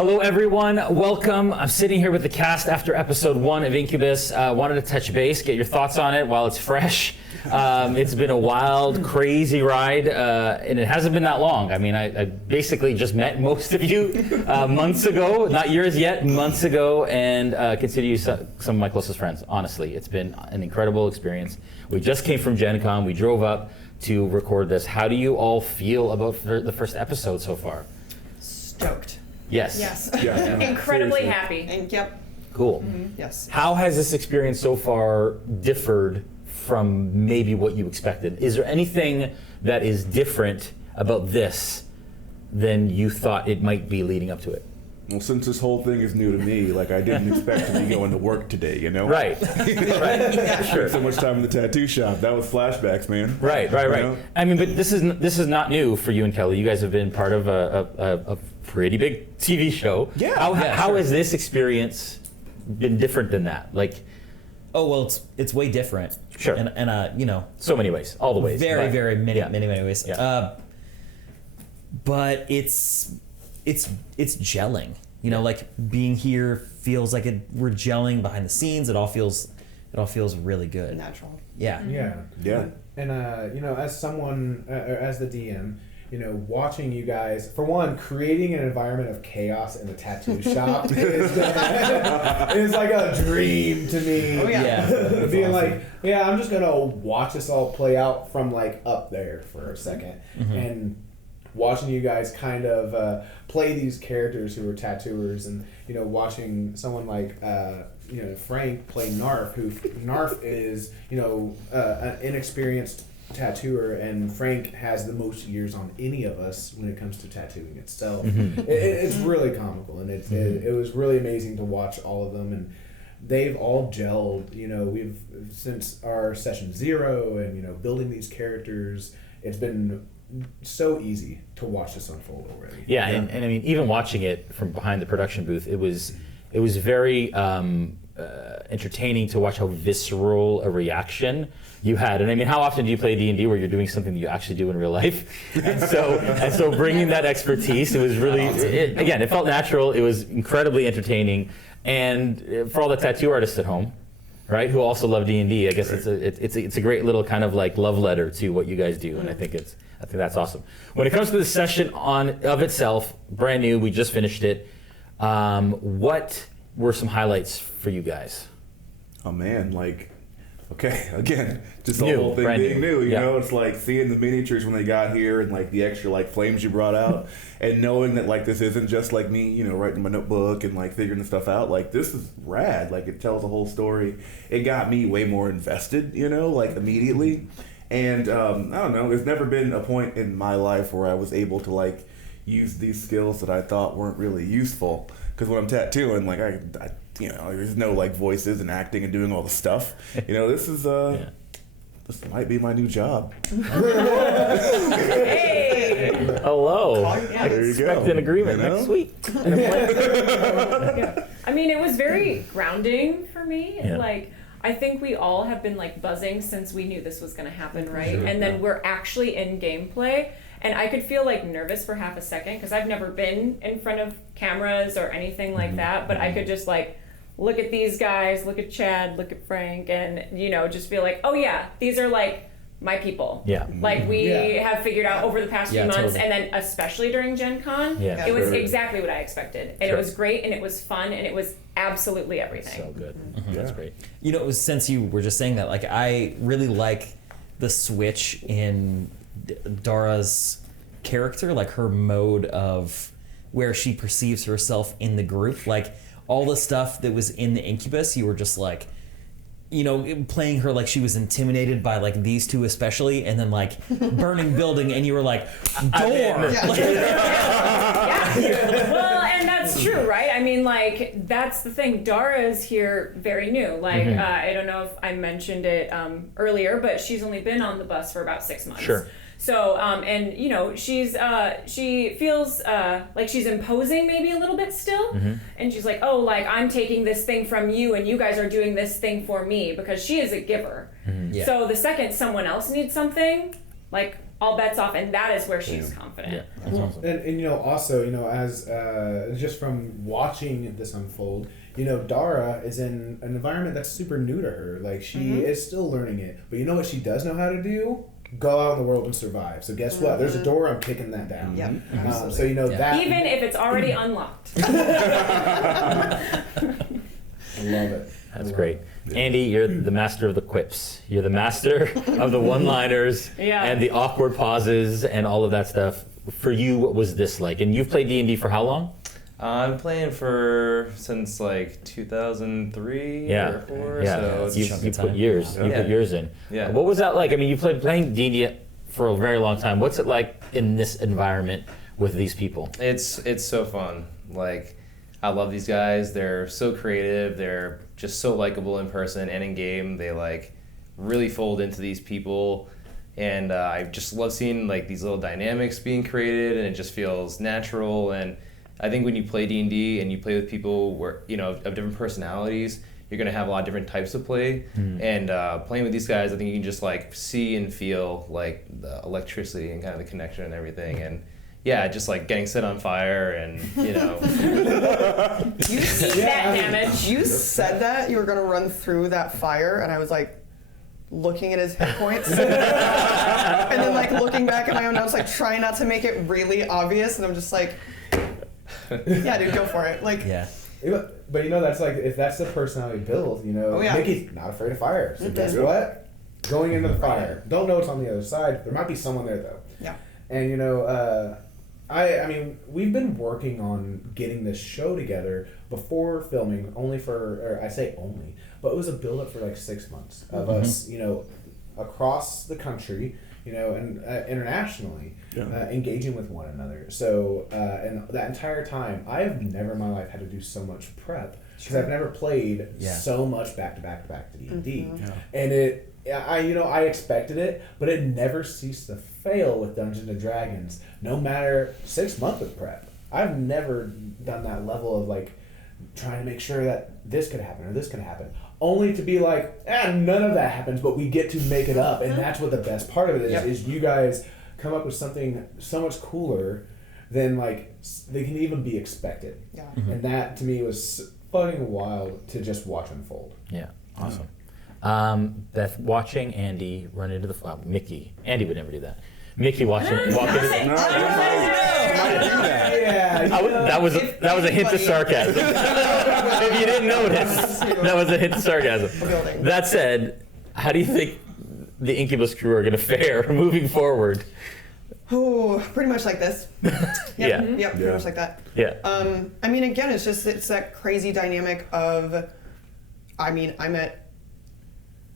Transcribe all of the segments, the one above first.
Hello, everyone. Welcome. I'm sitting here with the cast after episode 1 of Incubus. Wanted to touch base, get your thoughts on it while it's fresh. It's been a wild, crazy ride, and it hasn't been that long. I mean, I basically just met most of you months ago, not years yet, months ago, and consider you some of my closest friends. Honestly, it's been an incredible experience. We just came from Gen Con. We drove up to record this. How do you all feel about the first episode so far? Stoked. Yes. Yeah. Incredibly happy. And yep. Cool. Mm-hmm. Yes. How has this experience so far differed from maybe what you expected? Is there anything that is different about this than you thought it might be leading up to it? Well, since this whole thing is new to me, like I didn't expect to be going to work today, you know? Right. I Sure. spent so much time in the tattoo shop. That was flashbacks, man. Right. You know? I mean, but this is not new for you and Kelly. You guys have been part of a pretty big TV show. Yeah. How has this experience been different than that? Like, oh well, it's way different. Sure. And you know, so many ways, all the ways. very many Yeah. many ways. Yeah. But it's gelling. You know, like being here feels like we're gelling behind the scenes. It all feels really good. Natural. Yeah. Yeah. And you know, as someone, as the DM, you know, watching you guys, for one, creating an environment of chaos in a tattoo shop is like a dream to me. Oh yeah. Being like, yeah, I'm just gonna watch this all play out from like up there for a second, and watching you guys kind of play these characters who are tattooers, and you know, watching someone like you know, Frank play Knarf, who Knarf is, you know, an inexperienced tattooer, and Frank has the most years on any of us when it comes to tattooing itself. It's really comical, and it was really amazing to watch all of them, and they've all gelled. You know, we've since our session 0, and you know, building these characters, it's been so easy to watch this unfold already. Yeah, and I mean, even watching it from behind the production booth, it was very entertaining to watch how visceral a reaction you had. And I mean, how often do you play D&D where you're doing something that you actually do in real life? And so bringing that expertise, it was really, again, it felt natural. It was incredibly entertaining. And for all the tattoo artists at home, right, who also love D&D, I guess it's a great little kind of like love letter to what you guys do, and I think that's awesome. When it comes to the session of itself, brand new, we just finished it. What were some highlights for you guys? Oh man, like, okay, again, just the New, whole thing brand being new. new, you Yeah. know, it's like seeing the miniatures when they got here and like the extra like flames you brought out and knowing that like this isn't just like me, you know, writing my notebook and like figuring the stuff out. Like this is rad. Like it tells a whole story. It got me way more invested, you know, like immediately. And I don't know, there's never been a point in my life where I was able to like use these skills that I thought weren't really useful. Because when I'm tattooing, like I you know, there's no like voices and acting and doing all the stuff. You know, this is this might be my new job. Hey! Hello. There you go. Expect an agreement You know? next week. Yeah. I mean, it was very grounding for me. Yeah. Like, I think we all have been like buzzing since we knew this was going to happen, right? Sure, And then we're actually in gameplay. And I could feel like nervous for half a second because I've never been in front of cameras or anything like that. But I could just like look at these guys, look at Chad, look at Frank, and you know, just feel like, oh yeah, these are like my people. Yeah. Like we have figured out over the past few months, totally. and then especially during Gen Con, Yeah, it was sure. exactly what I expected. And Sure. it was great, and it was fun, and it was absolutely everything. So good. That's great. You know, since you were just saying that, like I really like the switch in Dara's character, like her mode of where she perceives herself in the group. Like all the stuff that was in the Incubus, you were just like, you know, playing her like she was intimidated by like these two especially, and then like burning building, and you were like, door. Yeah. Well, and that's true, right? I mean, like, that's the thing. Dara is here very new. Like, I don't know if I mentioned it earlier, but she's only been on the bus for about 6 months. Sure. So, and you know, she feels like she's imposing maybe a little bit still, and she's like, oh, like I'm taking this thing from you, and you guys are doing this thing for me, because she is a giver. Yeah. So the second someone else needs something, like all bets off, and that is where she's confident. Yeah, that's awesome. And also, as just from watching this unfold, Dara is in an environment that's super new to her. Like, she is still learning it. But you know what she does know how to do? Go out in the world and survive. So guess what? There's a door, I'm kicking that down. Yep. So that... Even if it's already unlocked. I love it. That's great. Andy, you're the master of the quips. You're the master of the one-liners and the awkward pauses and all of that stuff. For you, what was this like? And you've played D&D for how long? I'm playing since like 2003 or 4. Yeah. So it's You put years. You put years in. Yeah. What was that like? I mean, you playing D&D for a very long time. What's it like in this environment with these people? It's so fun. Like, I love these guys. They're so creative. They're just so likable in person and in game. They like really fold into these people, and I just love seeing like these little dynamics being created, and it just feels natural. And I think when you play D&D and you play with people where of different personalities, you're gonna have a lot of different types of play. And playing with these guys, I think you can just like see and feel like the electricity and kind of the connection and everything. And yeah, just like getting set on fire and You see that damage. You said that you were going to run through that fire, and I was like looking at his hit points. And then like looking back at my own notes, like trying not to make it really obvious, and I'm just like, yeah, dude, go for it. Like, Yeah. But that's like, if that's the personality build, Mickey's not afraid of fire. So guess what? Going into the fire. Don't know what's on the other side. There might be someone there though. Yeah. And I mean, we've been working on getting this show together before filming, I say only, but it was a build up for like 6 months of us, across the country, and internationally, engaging with one another. So, and that entire time, I have never in my life had to do so much prep because I've never played so much back to D&D, and I expected it, but it never ceased to fail with Dungeons and Dragons. No matter 6 months of prep, I've never done that level of like trying to make sure that this could happen or this could happen, only to be like, none of that happens, but we get to make it up, and that's what the best part of it is. Is you guys come up with something so much cooler than like they can even be expected. Yeah. And that to me was fucking wild to just watch unfold. Yeah, awesome. Beth, watching Andy run into the Mickey. Andy would never do that. Mickey walk into the that was a hint of sarcasm. If you didn't notice, that was a hint of sarcasm. That said, how do you think the Incubus crew are going to fare moving forward? Oh, pretty much like this. Yeah. Yep, pretty much like that. Yeah. I mean, again, it's that crazy dynamic of, I met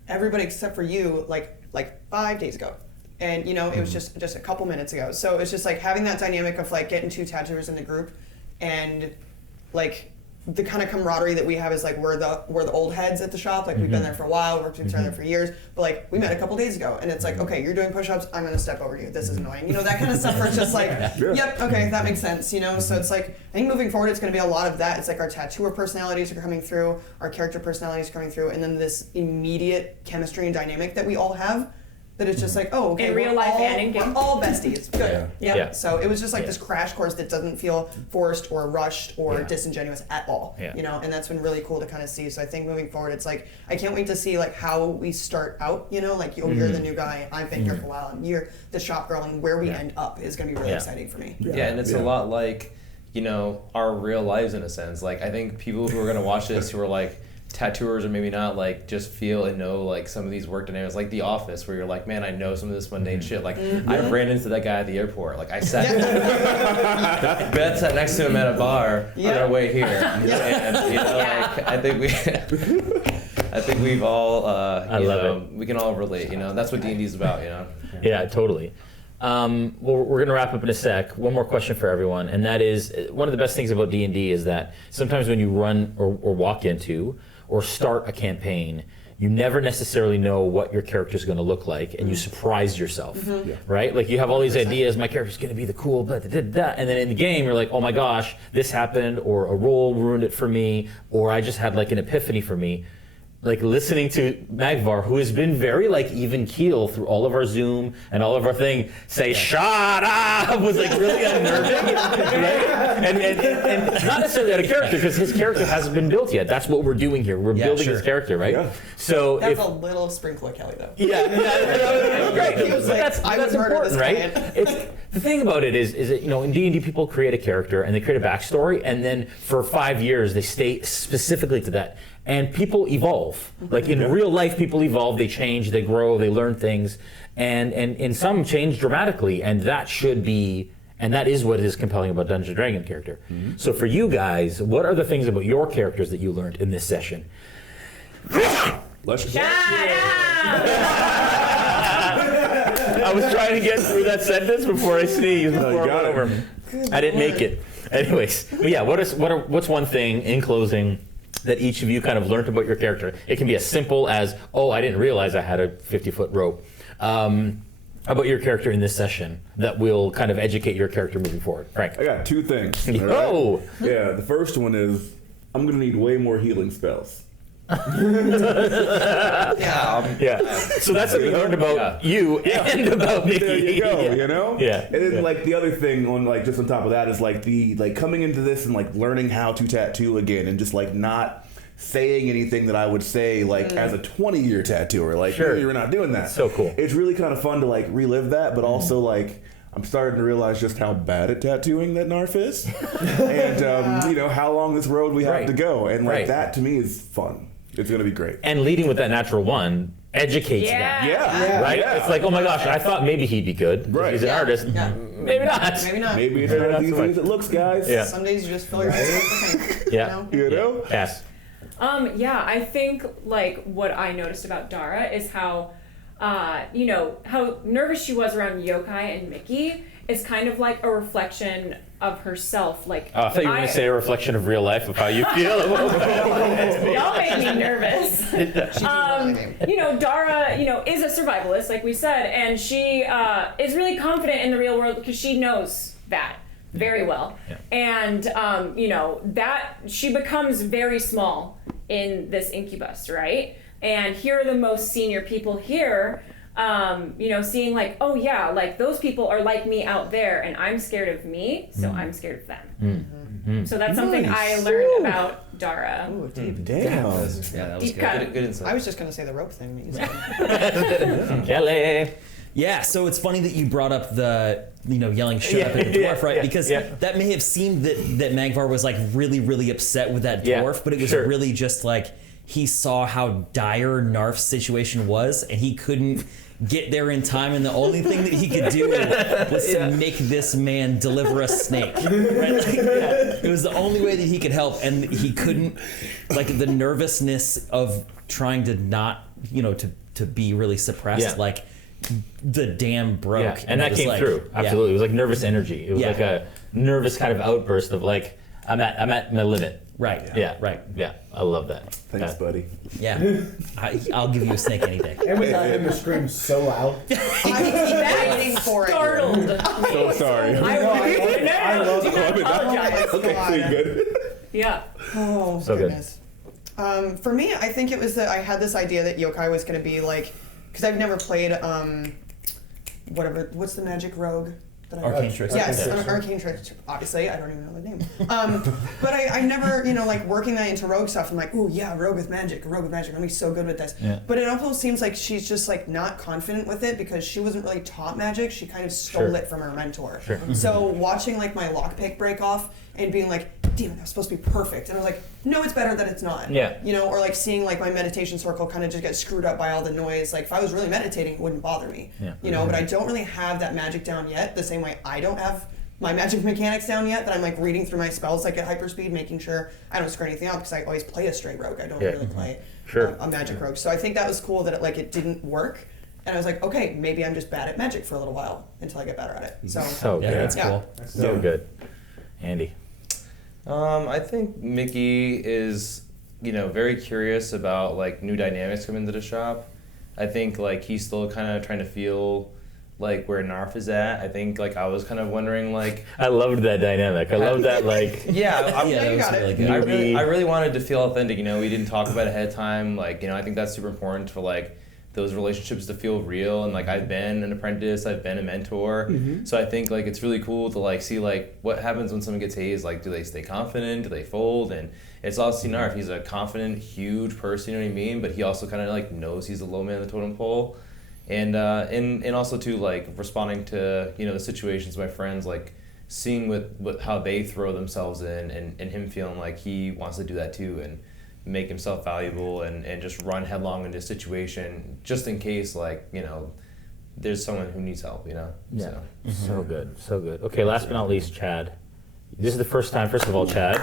everybody except for you like 5 days ago. And it was just a couple minutes ago. So it's just like having that dynamic of like getting two tattooers in the group, and like the kind of camaraderie that we have is like we're the old heads at the shop. Like we've been there for a while, worked with each other for years. But like we met a couple days ago, and it's like, okay, you're doing push-ups, I'm gonna step over you. This is annoying. That kind of stuff where it's just like, yep, okay, that makes sense. So it's like, I think moving forward, it's gonna be a lot of that. It's like our tattooer personalities are coming through, our character personalities are coming through, and then this immediate chemistry and dynamic that we all have. That it's just like, oh, okay, in real life and in we're game. all besties. Good. Yeah. So it was just like this crash course that doesn't feel forced or rushed or disingenuous at all. Yeah. And that's been really cool to kind of see. So I think moving forward, it's like I can't wait to see like how we start out. Like you're the new guy, I've been here for a while, and you're the shop girl, and where we end up is going to be really exciting for me. Yeah, and it's a lot like our real lives in a sense. Like I think people who are gonna watch this who are like tattooers or maybe not, like just feel and know like some of these work dynamics, like The Office, where you're like, man, I know some of this mundane shit. Like I ran into that guy at the airport. Like I sat, Beth sat next to him at a bar on our way here, and like I think we've all, I love it. we can all relate. That's what D&D is about. Yeah, totally. Well, we're going to wrap up in a sec. One more question for everyone, and that is, one of the best things about D&D is that sometimes when you run or walk into or start a campaign, you never necessarily know what your character's going to look like, and you surprise yourself, right? Like you have all these ideas, my character's going to be the cool, blah, blah, blah, blah, and then in the game you're like, oh my gosh, this happened, or a roll ruined it for me, or I just had like an epiphany for me. like listening to Magvar, who has been very like even keel through all of our Zoom and all of our thing, say "shut up" was like really unnerving, right? And not necessarily out of character, because his character hasn't been built yet. That's what we're doing here. We're building his character, right? Yeah. So That's a little sprinkle of Kelly, though. yeah, great. He was like, That's I would murder important, this right? client. It's the thing about it is that, you know, in D&D people create a character and they create a backstory, and then for 5 years they stay specifically to that. And people evolve. Like in real life, people evolve, they change, they grow, they learn things, and some change dramatically, and that should be, and that is what is compelling about Dungeons & Dragons character. So for you guys, what are the things about your characters that you learned in this session? Let's Shut up! I was trying to get through that sentence before I sneezed, before I got went it. over. I didn't make it. Anyways, but yeah, what's one thing in closing that each of you kind of learned about your character? It can be as simple as, oh, I didn't realize I had a 50-foot rope. About your character in this session that will kind of educate your character moving forward. Frank. I got 2 things. all Oh! right? Yeah, the first one is I'm gonna need way more healing spells. Yeah. So that's what we learned about you and about Mickey. There you go. Yeah. You know. Yeah. And then like the other thing on like just on top of that is like the like coming into this and like learning how to tattoo again and just like not saying anything that I would say like as a 20-year tattooer. Like, Sure. no, you're not doing that. So cool. It's really kind of fun to like relive that, but also like I'm starting to realize just how bad at tattooing that Knarf is, and you know how long this road we have Right. to go, and like Right. that to me is fun. It's gonna be great. And leading with that natural one educates them. Yeah. Right? Yeah. It's like, oh my gosh, I thought maybe he'd be good. Right. He's an artist. Yeah. Maybe not. Maybe not. Maybe it's Maybe not not as so easy much. as it looks, guys. Yeah. Some days you just fill your head with the Yeah. You know. Pass. Yeah, I think like what I noticed about Dara is how, you know, how nervous she was around Yokai and Mickey is kind of like a reflection of herself. Like, I thought you were going to say a reflection of real life of how you feel. y'all make me nervous. You know, Dara, you know, is a survivalist, like we said, and she is really confident in the real world because she knows that very well. Yeah. And, you know, that she becomes very small in this incubus, right? And here are the most senior people here, you know, seeing like, oh yeah, like those people are like me out there and I'm scared of me, so I'm scared of them. So that's something I learned about Dara. Ooh, deep. Damn. Yeah, that was Deep good. cut. Good insight. I was just gonna say the rope thing. Kelly. Yeah, so it's funny that you brought up the, you know, yelling shut up at the dwarf, right? Because that may have seemed that Magvar was like really, really upset with that dwarf, but it was really just like he saw how dire Knarf's situation was and he couldn't get there in time, and the only thing that he could do was to make this man deliver a snake. Right? Like, it was the only way that he could help, and he couldn't, like the nervousness of trying to not, you know, to be really suppressed, like the dam broke. Yeah. And that came like, through. Absolutely. It was like nervous energy. It was like a nervous kind of outburst of like, I'm at my limit. Right. Yeah. Right. Yeah. I love that. Thanks, buddy. Yeah. I'll give you a snake any day. And we got him to scream so loud. I'm waiting for it. Startled. So sorry. I love it. Apologize. Okay, so you're good. Yeah. Oh, So good. goodness. For me, I think it was that I had this idea that Yokai was going to be like, because I've never played, what's the magic rogue? That I Arcane Trickster. Yes, Yeah. Arcane Trickster. Obviously, I don't even know the name. But I never, you know, like working that into rogue stuff. I'm like, ooh, yeah, rogue with magic. I'm gonna be so good with this. Yeah. But it almost seems like she's just like not confident with it because she wasn't really taught magic. She kind of stole Sure. it from her mentor. Sure. So watching like my lockpick break off and being like, damn it, that was supposed to be perfect. And I was like, no, it's better that it's not. Yeah. You know, or like seeing like my meditation circle kind of just get screwed up by all the noise. Like if I was really meditating, it wouldn't bother me. Yeah. You know, but I don't really have that magic down yet, the same way I don't have my magic mechanics down yet, that I'm like reading through my spells like at hyperspeed, making sure I don't screw anything up because I always play a straight rogue. I don't really play a magic rogue. So I think that was cool that it didn't work. And I was like, okay, maybe I'm just bad at magic for a little while until I get better at it. So Yeah, good. that's Yeah. cool. So good. Andy. I think Mickey is, you know, very curious about like new dynamics coming into the shop. I think like he's still kind of trying to feel like where Knarf is at. I think like I was kind of wondering like I loved that dynamic. I love that like. yeah, Yeah, you that was got it. really good. I really wanted to feel authentic. You know, we didn't talk about it ahead of time. Like, you know, I think that's super important for like those relationships to feel real. And like I've been an apprentice, I've been a mentor, so I think like it's really cool to like see like what happens when someone gets hazed. Like, do they stay confident? Do they fold? And it's also Knarf. He's a confident, huge person. You know what I mean? But he also kind of like knows he's the low man of the totem pole. And also too like responding to the situations of my friends, like seeing what how they throw themselves in, and him feeling like he wants to do that too and make himself valuable and just run headlong into a situation just in case like there's someone who needs help. Yeah. So. So good, so good. Okay, last but not least, Chad. This is the first time. First of all, Chad.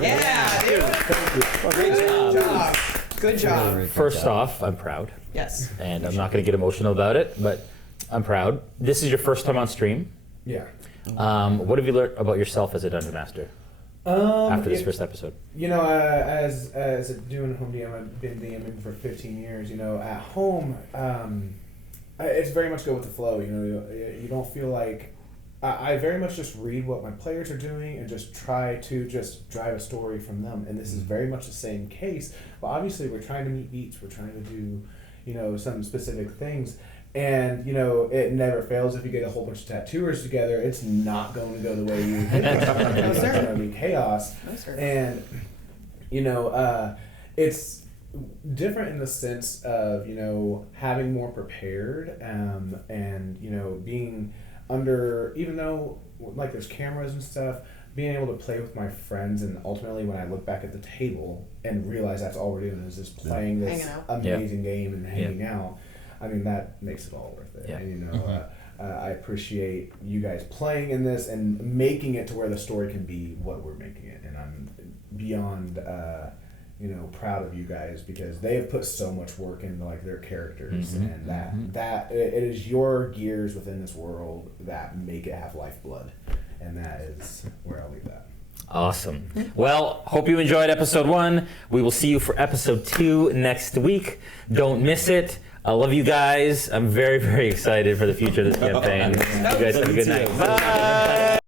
Yeah, dude. Great job. Good job. First off, I'm proud. Yes. And I'm not going to get emotional about it, but I'm proud. This is your first time on stream. Yeah. What have you learned about yourself as a Dungeon Master after this first episode? As doing home DM, I've been DMing for 15 years. At home, it's very much go with the flow. You don't feel like I very much just read what my players are doing and just try to just drive a story from them. And this is very much the same case. But obviously, we're trying to meet beats. We're trying to do some specific things. And, it never fails if you get a whole bunch of tattooers together. It's not going to go the way you think it's going to go. It's going to be chaos. And, it's different in the sense of, having more prepared and, being under, even though, like, there's cameras and stuff, being able to play with my friends, and ultimately when I look back at the table and realize that's all we're doing is just playing this amazing game and hanging out, I mean, that makes it all worth it. Yeah. And, I appreciate you guys playing in this and making it to where the story can be what we're making it. And I'm beyond, proud of you guys because they have put so much work into like their characters, and that it is your gears within this world that make it have lifeblood. And that is where I'll leave that. Awesome. Well, hope you enjoyed episode 1. We will see you for episode 2 next week. Don't miss it. I love you guys. I'm very, very excited for the future of this campaign. You guys have a good night. Bye.